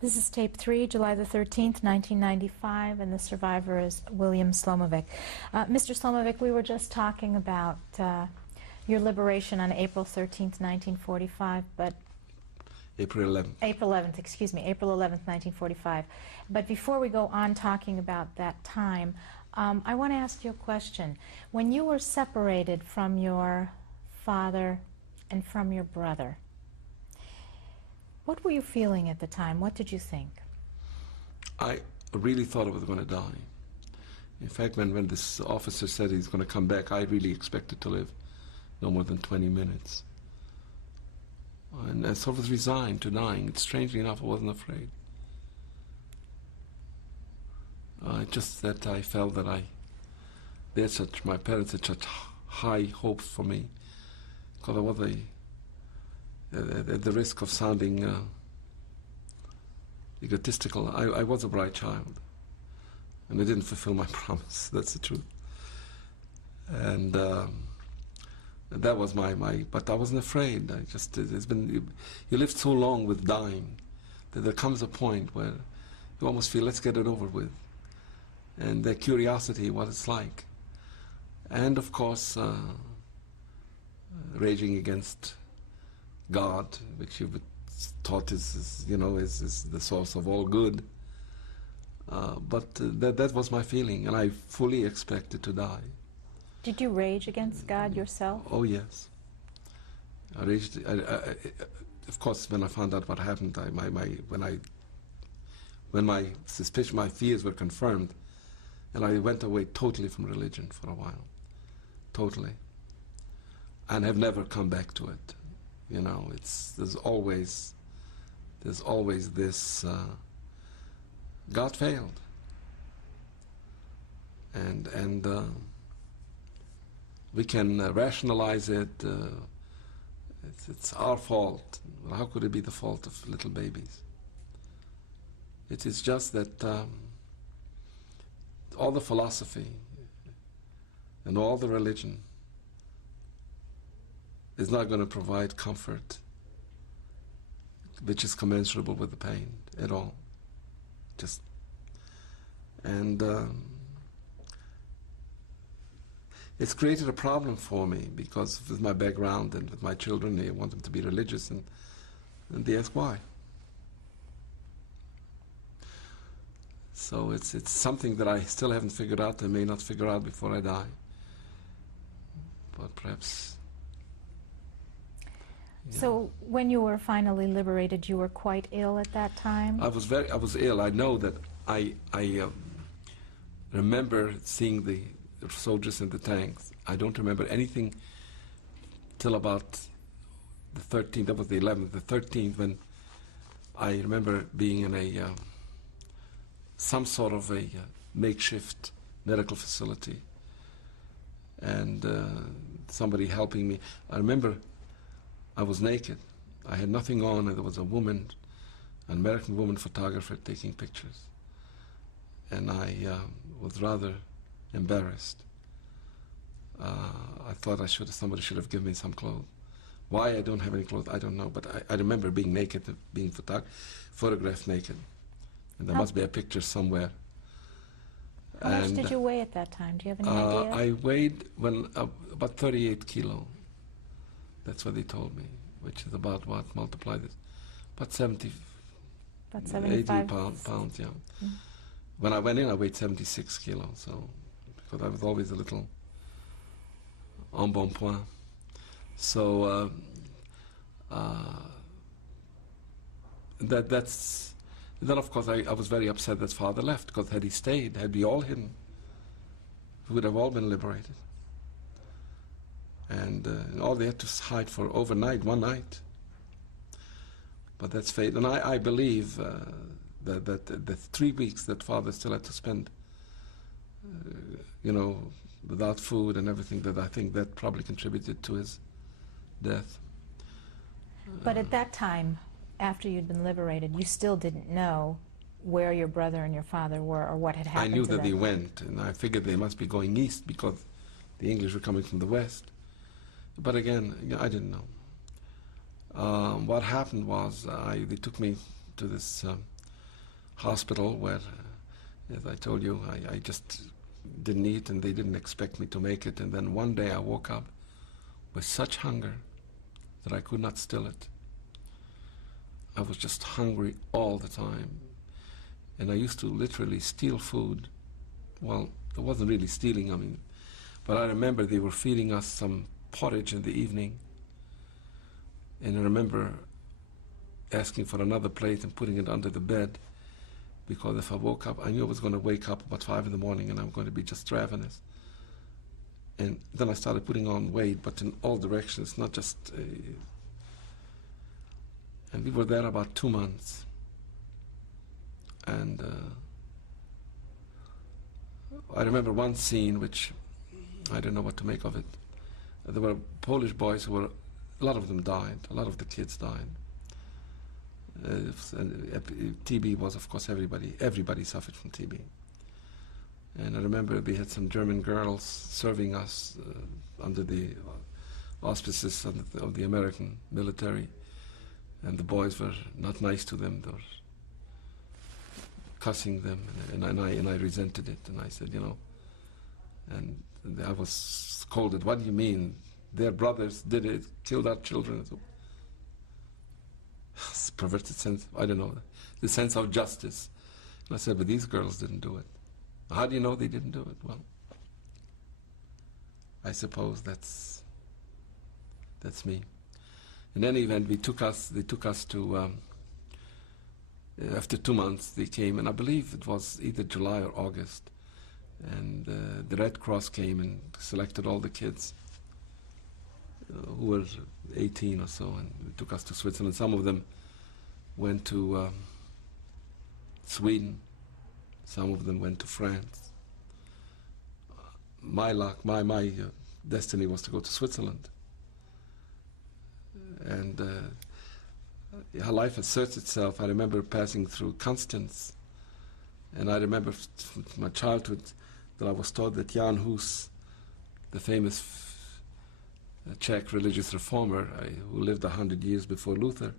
This is tape 3, July the 13th, 1995, and the survivor is William Slomovic. Mr. Slomovic, we were just talking about your liberation on April 13th, 1945, but... April 11th. April 11th, excuse me, April 11th, 1945. But before we go on talking about that time, I want to ask you a question. When you were separated from your father and from your brother, what were you feeling at the time? What did you think? I really thought I was going to die. In fact, when this officer said he's going to come back, I really expected to live no more than 20 minutes. And I sort of was resigned to dying. Strangely enough, I wasn't afraid. Just that I felt that my parents had such high hopes for me, because I was at the risk of sounding egotistical. I was a bright child, and I didn't fulfill my promise. That's the truth. And that was but I wasn't afraid. You lived so long with dying that there comes a point where you almost feel, let's get it over with. And the curiosity, what it's like. And of course, raging against God, which you've taught is the source of all good. But that was my feeling, and I fully expected to die. Did you rage against God yourself? Oh yes, I raged. Of course, when I found out what happened, when my suspicion, my fears were confirmed, and I went away totally from religion for a while, totally, and have never come back to it. You know, there's always this, God failed. And we can rationalize it, it's our fault. Well, how could it be the fault of little babies? It is just that all the philosophy and all the religion is not going to provide comfort which is commensurable with the pain at all. It's created a problem for me, because with my background and with my children, they want them to be religious, and they ask why. So it's something that I still haven't figured out. I may not figure out before I die, but perhaps. Yeah. So when you were finally liberated, you were quite ill at that time? I was ill. I know that I remember seeing the soldiers in the tanks. I don't remember anything till about the 13th, that was the 11th, the 13th, when I remember being in some sort of a makeshift medical facility, and somebody helping me. I remember I was naked. I had nothing on, and there was a woman, an American woman photographer, taking pictures. And I was rather embarrassed. I thought somebody should have given me some clothes. Why I don't have any clothes, I don't know. But I remember being naked, being photographed naked. And there must be a picture somewhere. How much did you weigh at that time? Do you have any idea? I weighed about 38 kilo. That's what they told me, which is about what? Multiply this. About 70. About 75. 80 pounds, yeah. Mm. When I went in, I weighed 76 kilos, so, because I was always a little embonpoint. So, then of course I was very upset that father left, because had he stayed, had we all hidden, we would have all been liberated. And all they had to hide for overnight, one night. But that's fate. And I believe that the 3 weeks that father still had to spend, without food and everything, that I think that probably contributed to his death. But at that time, after you'd been liberated, you still didn't know where your brother and your father were, or what had happened I knew to that them. they went, and I figured they must be going east, because the English were coming from the west. But again, I didn't know. What happened was, they took me to this hospital where, as I told you, I just didn't eat and they didn't expect me to make it. And then one day I woke up with such hunger that I could not still it. I was just hungry all the time. And I used to literally steal food. Well, it wasn't really stealing, I mean, but I remember they were feeding us some porridge in the evening. And I remember asking for another plate and putting it under the bed, because if I woke up, I knew I was going to wake up about 5 in the morning and I'm going to be just ravenous. And then I started putting on weight, but in all directions, not just... and we were there about 2 months. And I remember one scene which I didn't know what to make of it. There were Polish boys who were, a lot of them died, a lot of the kids died. TB was, of course, everybody suffered from TB. And I remember we had some German girls serving us under the auspices of the American military, and the boys were not nice to them. They were cussing them, and I resented it, and I said, you know, and I was scolded. What do you mean? Their brothers did it, killed our children. It's perverted sense, I don't know, the sense of justice. And I said, but these girls didn't do it. How do you know they didn't do it? Well, I suppose that's me. In any event, they took us to, after 2 months they came, and I believe it was either July or August, and the Red Cross came and selected all the kids who were 18 or so, and they took us to Switzerland. Some of them went to Sweden, some of them went to France. My luck, my destiny was to go to Switzerland. And how life asserts itself. I remember passing through Constance, and I remember from my childhood that I was taught that Jan Hus, the famous Czech religious reformer who lived 100 years before Luther,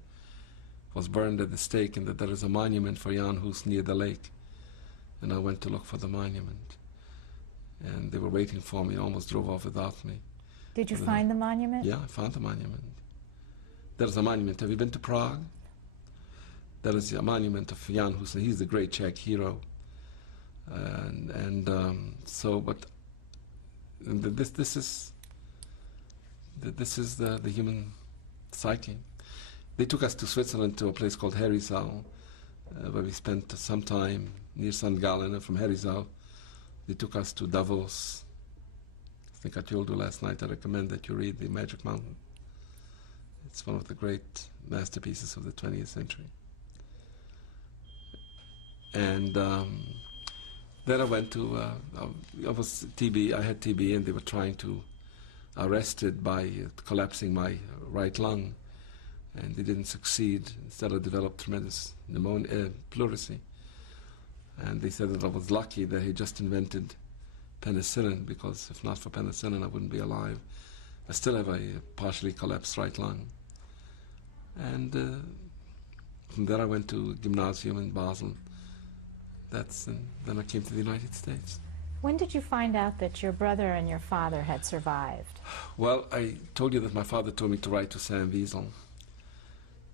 was burned at the stake, and that there is a monument for Jan Hus near the lake. And I went to look for the monument, and they were waiting for me, almost drove off without me. Did you find the monument? Yeah, I found the monument. There's a monument. Have you been to Prague? There is a monument of Jan Hus. He's the great Czech hero. This is the human psyche. They took us to Switzerland to a place called Herisau, where we spent some time near St. Gallen. From Herisau, they took us to Davos. I think I told you last night, I recommend that you read The Magic Mountain. It's one of the great masterpieces of the 20th century. And then I went to, I had TB, and they were trying to arrest it by collapsing my right lung, and they didn't succeed. Instead, I developed tremendous pleurisy. And they said that I was lucky that he just invented penicillin, because if not for penicillin, I wouldn't be alive. I still have a partially collapsed right lung. And from there I went to Gymnasium in Basel. Then I came to the United States. When did you find out that your brother and your father had survived? Well, I told you that my father told me to write to Sam Wiesel.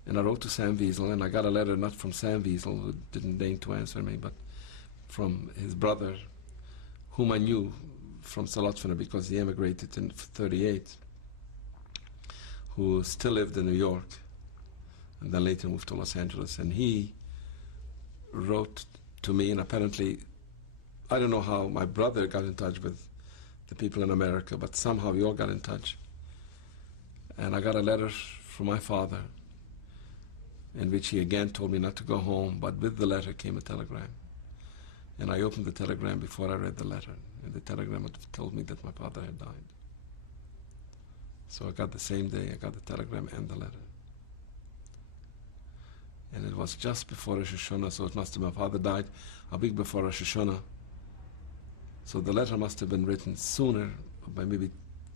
And I wrote to Sam Wiesel, and I got a letter not from Sam Wiesel, who didn't deign to answer me, but from his brother, whom I knew from Salotfina because he emigrated in 1938, who still lived in New York, and then later moved to Los Angeles. And he wrote to me, and apparently, I don't know how my brother got in touch with the people in America, but somehow we all got in touch. And I got a letter from my father, in which he again told me not to go home, but with the letter came a telegram. And I opened the telegram before I read the letter, and the telegram had told me that my father had died. So I got the same day, I got the telegram and the letter. And it was just before Rosh Hashanah, so it must have been, my father died a week before Rosh Hashanah. So the letter must have been written sooner, by maybe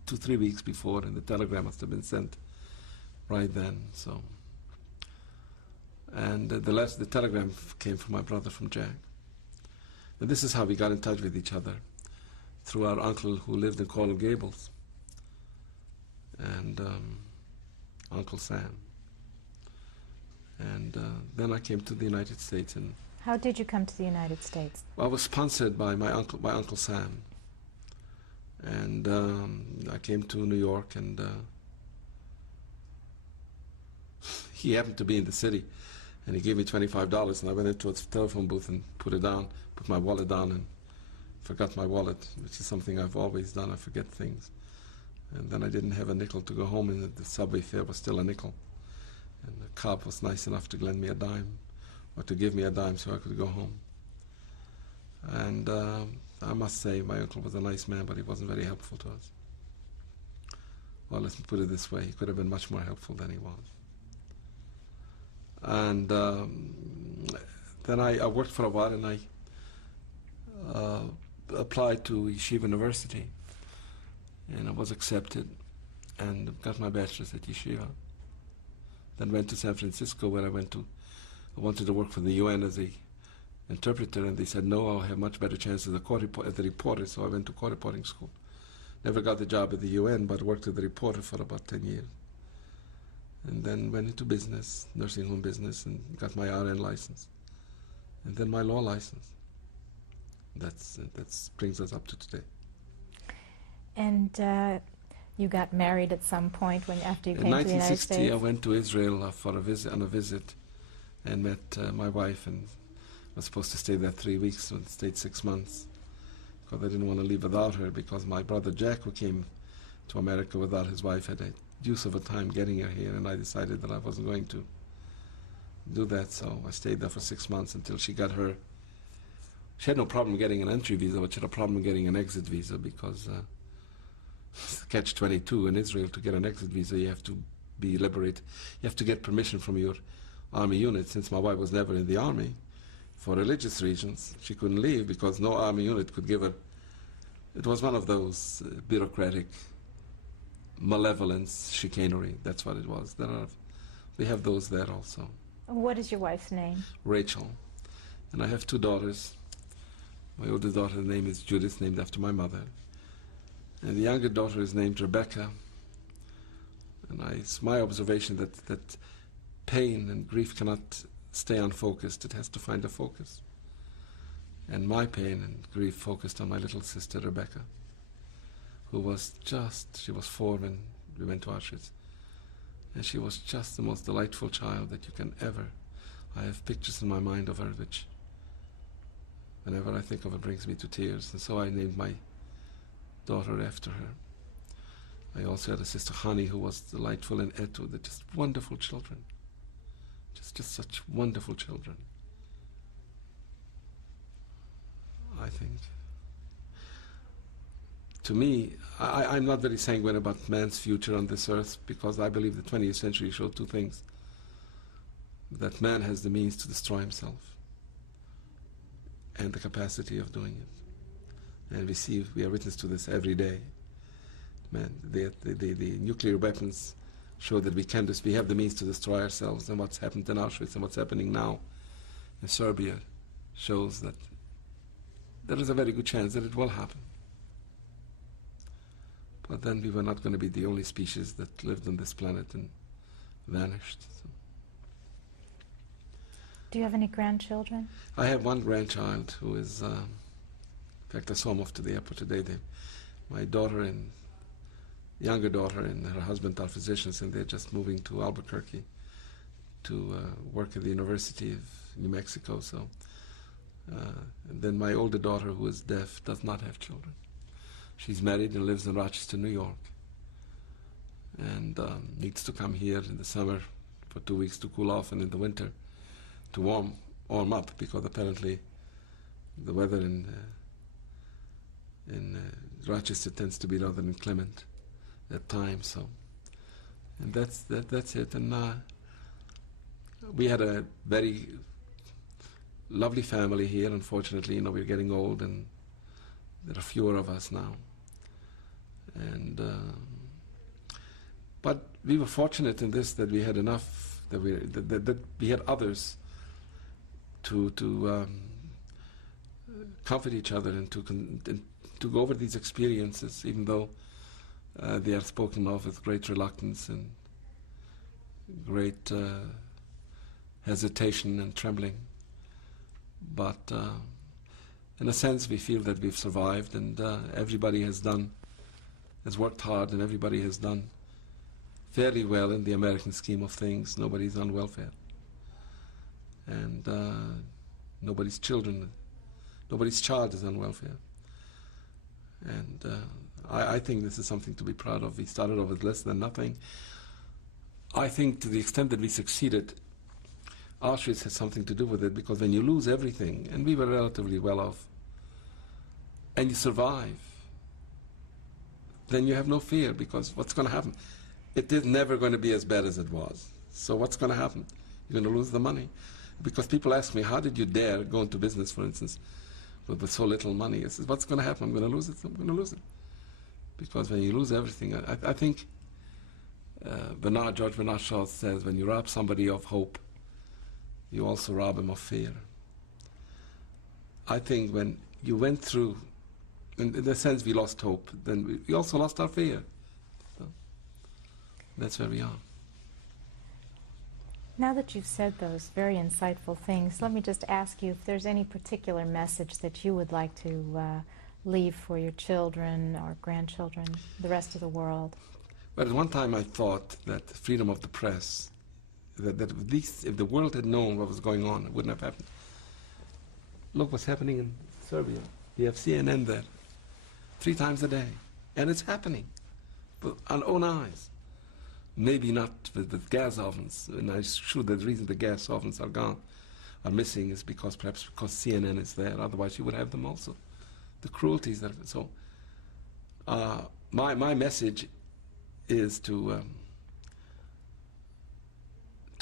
2-3 weeks before, and the telegram must have been sent right then. So And the telegram came from my brother, from Jack. And this is how we got in touch with each other, through our uncle who lived in Coral Gables, and Uncle Sam. And then I came to the United States. And How did you come to the United States? I was sponsored by my Uncle Sam. And I came to New York, and he happened to be in the city, and he gave me $25, and I went into a telephone booth and put my wallet down, and forgot my wallet, which is something I've always done. I forget things. And then I didn't have a nickel to go home, and the subway fare was still a nickel. And the cop was nice enough to lend me a dime, or to give me a dime so I could go home. And I must say, my uncle was a nice man, but he wasn't very helpful to us. Well, let's put it this way, he could have been much more helpful than he was. And then I worked for a while, and I applied to Yeshiva University, and I was accepted and got my bachelor's at Yeshiva. Then went to San Francisco, where I wanted to work for the UN as a interpreter, and they said, no, I'll have much better chance as a reporter, so I went to court reporting school. Never got the job at the UN, but worked as a reporter for about 10 years. And then went into business, nursing home business, and got my RN license. And then my law license. That brings us up to today. And you got married at some point after you came to the United States? In 1960, I went to Israel on a visit, and met my wife, and was supposed to stay there 3 weeks, so I stayed 6 months, because I didn't want to leave without her, because my brother Jack, who came to America without his wife, had a deuce of a time getting her here, and I decided that I wasn't going to do that, so I stayed there for 6 months until she got her. She had no problem getting an entry visa, but she had a problem getting an exit visa, because catch-22 in Israel. To get an exit visa, you have to be liberated. You have to get permission from your army unit. Since my wife was never in the army, for religious reasons, she couldn't leave, because no army unit could give her. It was one of those bureaucratic malevolence, chicanery. That's what it was. We have those there also. What is your wife's name? Rachel. And I have 2 daughters. My oldest daughter's name is Judith, named after my mother. And the younger daughter is named Rebecca. And it's my observation that pain and grief cannot stay unfocused. It has to find a focus. And my pain and grief focused on my little sister Rebecca, who was she was 4 when we went to Auschwitz. And she was just the most delightful child that you can ever. I have pictures in my mind of her which, whenever I think of it, brings me to tears. And so I named my daughter after her. I also had a sister, Hani, who was delightful, and Etu. They're just wonderful children. Just such wonderful children, I think. To me, I'm not very sanguine about man's future on this earth, because I believe the 20th century showed 2 things. That man has the means to destroy himself, and the capacity of doing it. And we are witness to this every day. Man, the nuclear weapons show that we have the means to destroy ourselves, and what's happened in Auschwitz and what's happening now in Serbia shows that there is a very good chance that it will happen. But then we were not going to be the only species that lived on this planet and vanished. So. Do you have any grandchildren? I have 1 grandchild who is, in fact, I saw him off to the airport today. My daughter and younger daughter and her husband are physicians, and they're just moving to Albuquerque to work at the University of New Mexico. So, and then my older daughter, who is deaf, does not have children. She's married and lives in Rochester, New York, and needs to come here in the summer for 2 weeks to cool off, and in the winter to warm up, because apparently the weather in Rochester tends to be rather inclement at times. So, and that's it. And we had a very lovely family here. Unfortunately, we're getting old, and there are fewer of us now. And but we were fortunate in this, that we had enough that we had others to comfort each other and to go over these experiences, even though they are spoken of with great reluctance and great hesitation and trembling. But in a sense, we feel that we've survived, and everybody has worked hard, and everybody has done fairly well in the American scheme of things. Nobody's on welfare, and nobody's child is on welfare. And I think this is something to be proud of. We started off with less than nothing. I think to the extent that we succeeded, Auschwitz has something to do with it, because when you lose everything, and we were relatively well off, and you survive, then you have no fear, because what's going to happen? It is never going to be as bad as it was. So what's going to happen? You're going to lose the money. Because people ask me, how did you dare go into business, for instance, with so little money? I said, what's going to happen? I'm going to lose it. I'm going to lose it. Because when you lose everything, I think George Bernard Shaw says, when you rob somebody of hope, you also rob him of fear. I think when you went through, in a sense we lost hope, then we also lost our fear. So that's where we are. Now that you've said those very insightful things, let me just ask you if there's any particular message that you would like to leave for your children or grandchildren, the rest of the world. Well, at one time I thought that freedom of the press, that at least if the world had known what was going on, it wouldn't have happened. Look what's happening in Serbia. We have CNN there 3 times a day, and it's happening with our own eyes. Maybe not with gas ovens, and I'm sure the reason the gas ovens are missing is perhaps because CNN is there. Otherwise, you would have them also. The cruelties that so. My message is to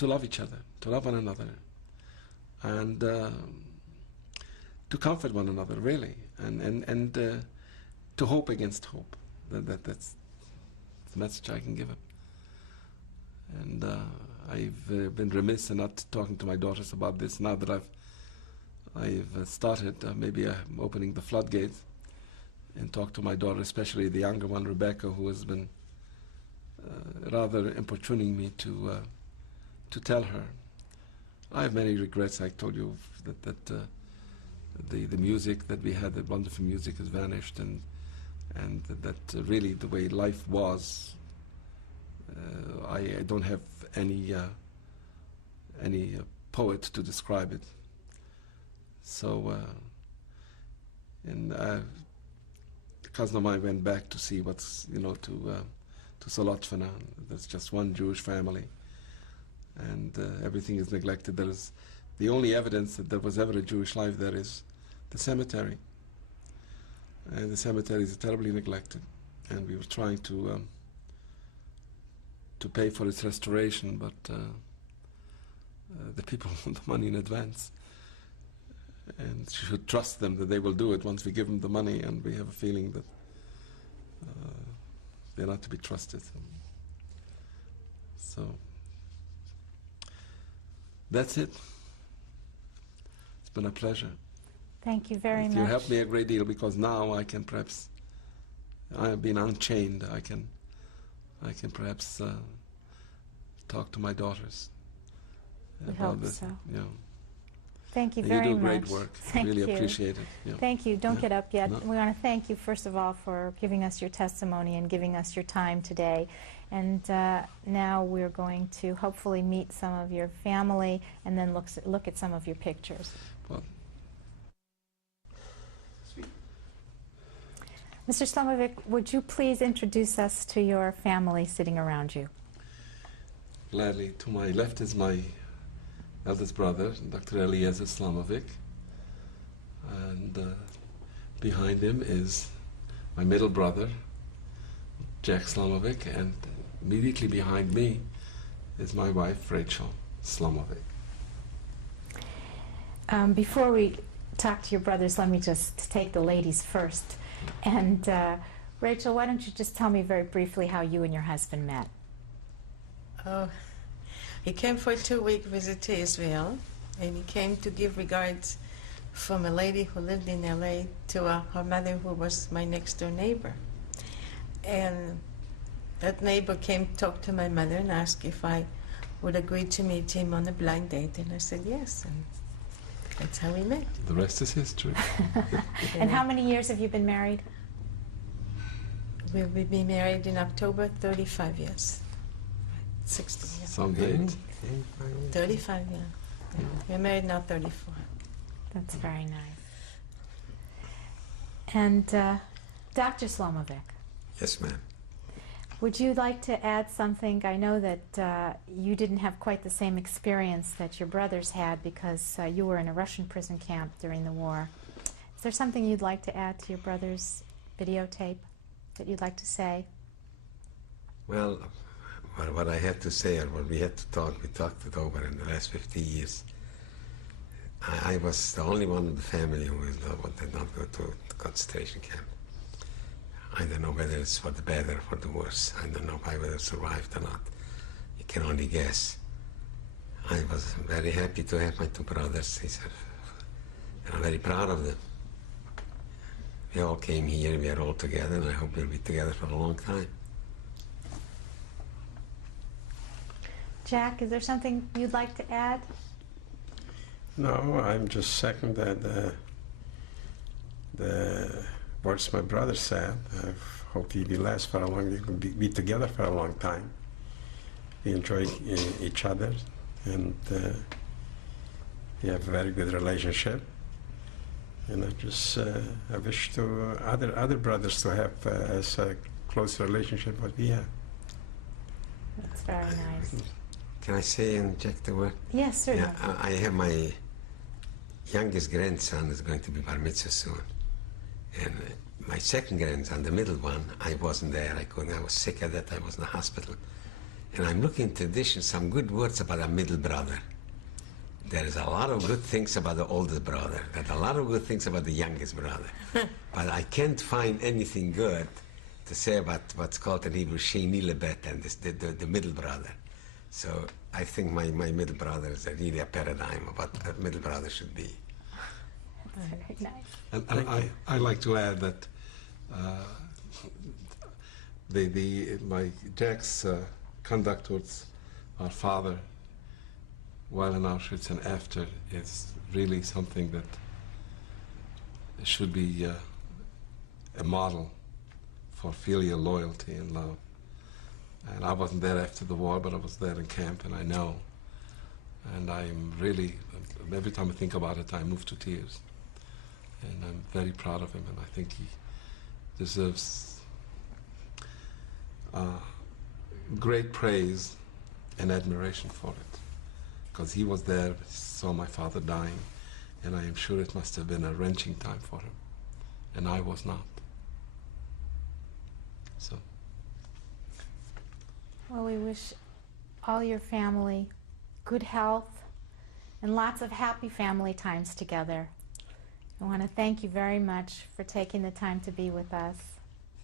love each other, to love one another, and to comfort one another, really, and to hope against hope. That's the message I can give them. And I've been remiss in not talking to my daughters about this. Now that I've started, maybe I'm opening the floodgates and talk to my daughter, especially the younger one, Rebecca, who has been rather importuning me to tell her. I have many regrets. I told you that the music that we had, the wonderful music, has vanished, and that really the way life was. I don't have any poet to describe it. So, and the cousin of mine went back to see what's, to Solotchvana. There's just one Jewish family, and everything is neglected. There is the only evidence that there was ever a Jewish life there is the cemetery, and the cemetery is terribly neglected. And we were trying to pay for its restoration, but the people want the money in advance, and you should trust them that they will do it once we give them the money, and we have a feeling that they're not to be trusted. So that's it. It's been a pleasure. Thank you very much. You helped me a great deal, because now I can perhaps, I have been unchained, I can perhaps talk to my daughters about this. So. Yeah. Thank you And very much. You do great work. Thank really you. Appreciate it. Yeah. Thank you. Don't get up yet. No. We want to thank you, first of all, for giving us your testimony and giving us your time today. And now we're going to hopefully meet some of your family and then look at some of your pictures. Well, Mr. Slomovic, would you please introduce us to your family sitting around you? gladly. To my left is my eldest brother, Dr. Eliezer Slomovic, and behind him is my middle brother, Jack Slomovic, and immediately behind me is my wife, Rachel Slomovic. Before we talk to your brothers, let me just take the ladies first. And Rachel, why don't you just tell me very briefly how you and your husband met? Oh, He came for a 2-week visit to Israel, and he came to give regards from a lady who lived in LA to her mother, who was my next door neighbor. And that neighbor came to talk to my mother and asked if I would agree to meet him on a blind date, and I said yes, and that's how we met. The rest is history. And how many years have you been married? We'll be married in October, 35 years. 60 years. Some date. 35, yeah. We're married now 34. That's very nice. And Dr. Slomovic, Yes, ma'am. would you like to add something? I know that you didn't have quite the same experience that your brothers had because you were in a Russian prison camp during the war. Is there something you'd like to add to your brother's videotape that you'd like to say? Well, what I had to say, or what we had to talk, we talked it over in the last 50 years. I was the only one in the family who did not go to the concentration camp. I don't know whether it's for the better or for the worse. I don't know if I would have survived or not. You can only guess. I was very happy to have my 2 brothers. And I'm very proud of them. We all came here, we are all together, and I hope we'll be together for a long time. Jack, is there something you'd like to add? No, I'm just second the words my brother said. I hope we will last for a long, we can be together for a long time. We enjoy each other, and we have a very good relationship. And I just I wish to other brothers to have as a close relationship what we have. That's very nice. Can I say and inject the word? Yes, certainly. Yeah, I have my youngest grandson is going to be bar mitzvah soon. And my second grandson, the middle one, I wasn't there. I was sick at that time. I was in the hospital. And I'm looking to addition some good words about a middle brother. There is a lot of good things about the oldest brother. There's a lot of good things about the youngest brother. But I can't find anything good to say about what's called in Hebrew Sheni Lebet, and the middle brother. So I think my middle brother is really a paradigm of what a middle brother should be. That's very nice. And I like to add that my Jack's conduct towards our father while in Auschwitz and after is really something that should be a model for filial loyalty and love. And I wasn't there after the war, but I was there in camp, and I know. And I'm really, every time I think about it, I move to tears. And I'm very proud of him, and I think he deserves great praise and admiration for it. Because he was there, saw my father dying, and I am sure it must have been a wrenching time for him. And I was not. So. Well, we wish all your family good health and lots of happy family times together. I want to thank you very much for taking the time to be with us.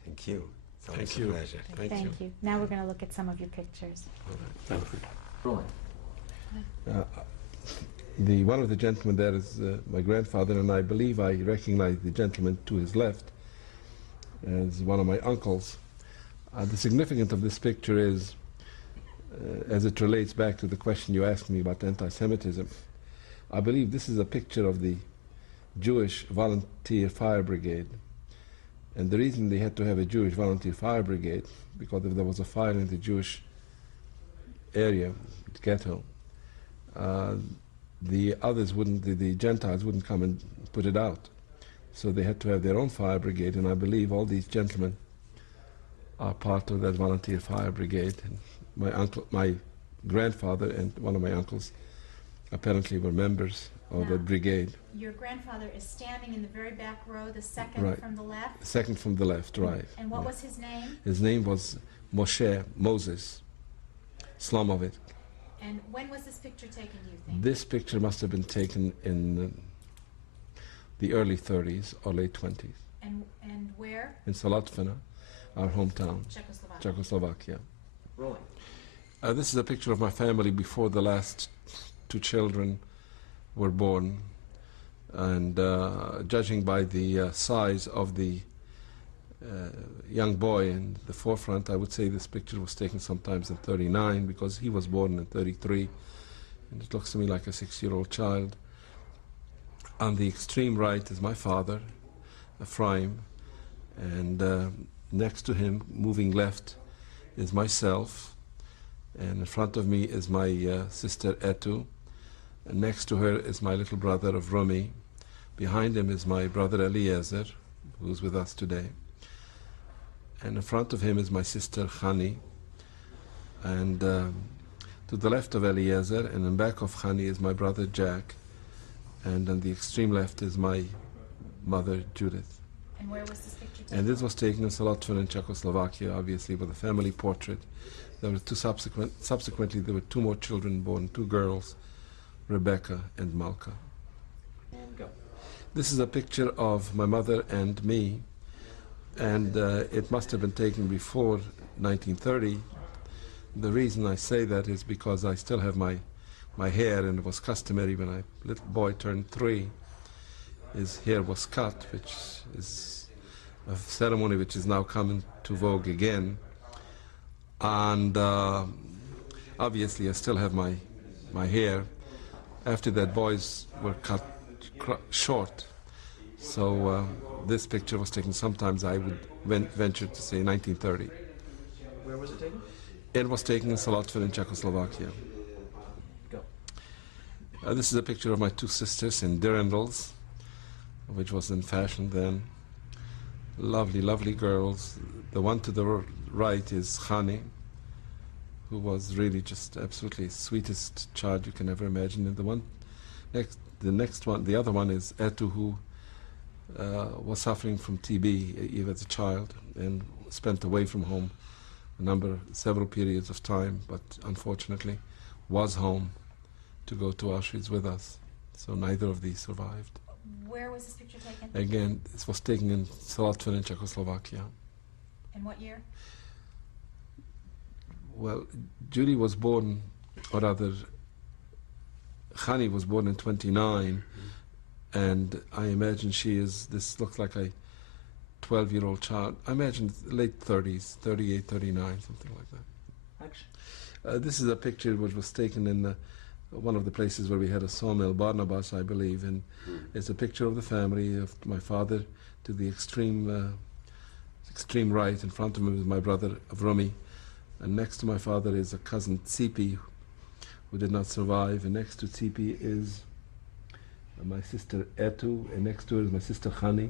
Thank you. It's always Thank a you. pleasure. Thank you. Now we're going to look at some of your pictures. All right. Thank you. Rolling. One of the gentlemen there is my grandfather, and I believe I recognize the gentleman to his left as one of my uncles. The significance of this picture is, as it relates back to the question you asked me about anti-Semitism, I believe this is a picture of the Jewish Volunteer Fire Brigade. And the reason they had to have a Jewish Volunteer Fire Brigade, because if there was a fire in the Jewish area, ghetto, the others wouldn't, the Gentiles wouldn't come and put it out. So they had to have their own fire brigade, and I believe all these gentlemen are part of that volunteer fire brigade. And my grandfather and one of my uncles apparently were members of that brigade. Your grandfather is standing in the very back row, the second Right. from the left. Second from the left, right. And what was his name? His name was Moses Slomovic. And when was this picture taken, do you think? This picture must have been taken in the early 30s or late 20s And where? in Salatvina, our hometown, Czechoslovakia. Czechoslovakia. Rolling. This is a picture of my family before the last two children were born. And judging by the size of the young boy in the forefront, I would say this picture was taken sometimes in 39 because he was born in 33. And it looks to me like a 6-year-old child. On the extreme right is my father, Ephraim, and next to him, moving left, is myself, and in front of me is my sister Etu, and next to her is my little brother of Rumi. Behind him is my brother Eliezer, who's with us today, and in front of him is my sister Khani, and to the left of Eliezer and in back of Khani is my brother Jack, and on the extreme left is my mother Judith. And where was this picture taken? And this was taken in Solotven in Czechoslovakia, obviously, with a family portrait. There were subsequently there were 2 more children born, 2 girls, Rebecca and Malka. And go. This is a picture of my mother and me, and it must have been taken before 1930. The reason I say that is because I still have my hair, and it was customary when a little boy turned 3, his hair was cut, which is a ceremony which is now coming to vogue again. And obviously I still have my hair. After that, boys were cut short. So this picture was taken sometimes, I would venture to say, 1930. Where was it taken? It was taken in Solotven in Czechoslovakia. Go. This is a picture of my 2 sisters in dirndls, which was in fashion then. Lovely, lovely girls. The one to the right is Khani, who was really just absolutely sweetest child you can ever imagine. And the other one is Etu, who was suffering from TB even as a child and spent away from home several periods of time, but unfortunately was home to go to Auschwitz with us. So neither of these survived. Where was this picture taken? Again, this was taken in Solotven in Czechoslovakia. In what year? Well, Judy was born, or rather, Khani was born in 29, and I imagine this looks like a 12-year-old child. I imagine late 30s, 38, 39, something like that. Action. This is a picture which was taken in one of the places where we had a sawmill, Barnabas, I believe, and it's a picture of the family, of my father to the extreme right. In front of me is my brother Avrami, and next to my father is a cousin Tsipi, who did not survive, and next to Tsipi is my sister Etu, and next to her is my sister Khani,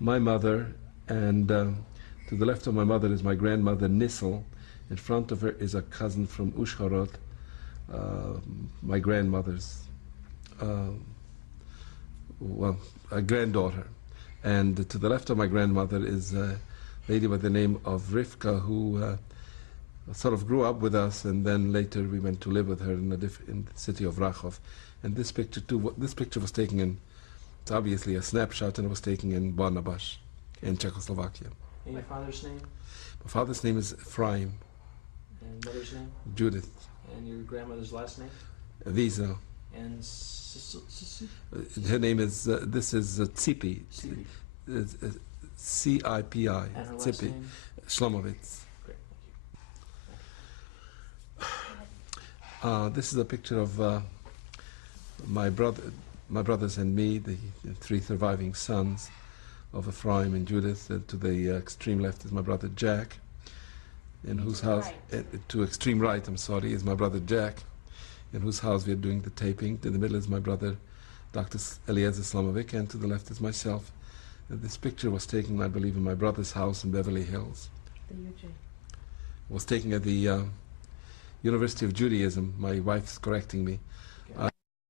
my mother, and to the left of my mother is my grandmother Nissel. In front of her is a cousin from Ushhorod, my grandmother's a granddaughter, and to the left of my grandmother is a lady by the name of Rivka, who sort of grew up with us, and then later we went to live with her in the city of Rachov. And this picture too, this picture was taken in, it's obviously a snapshot, and it was taken in Barnabas in Czechoslovakia. And your father's name? My father's name is Ephraim. And mother's name? Judith. And your grandmother's last name? Visa. And Her name is, this is Tsipi. Tsipi. C-I-P-I. And her last Tsipi. name? Shlomovitz. Great, thank you. This is a picture of my brothers and me, the 3 surviving sons of Ephraim and Judith. To the extreme left is my brother Jack, in whose house, to extreme right, I'm sorry, is my brother Jack, in whose house we are doing the taping. To the middle is my brother Dr. Eliezer Slamovic, and to the left is myself. This picture was taken, I believe, in my brother's house in Beverly Hills. The UJ. It was taken at the University of Judaism. My wife's correcting me.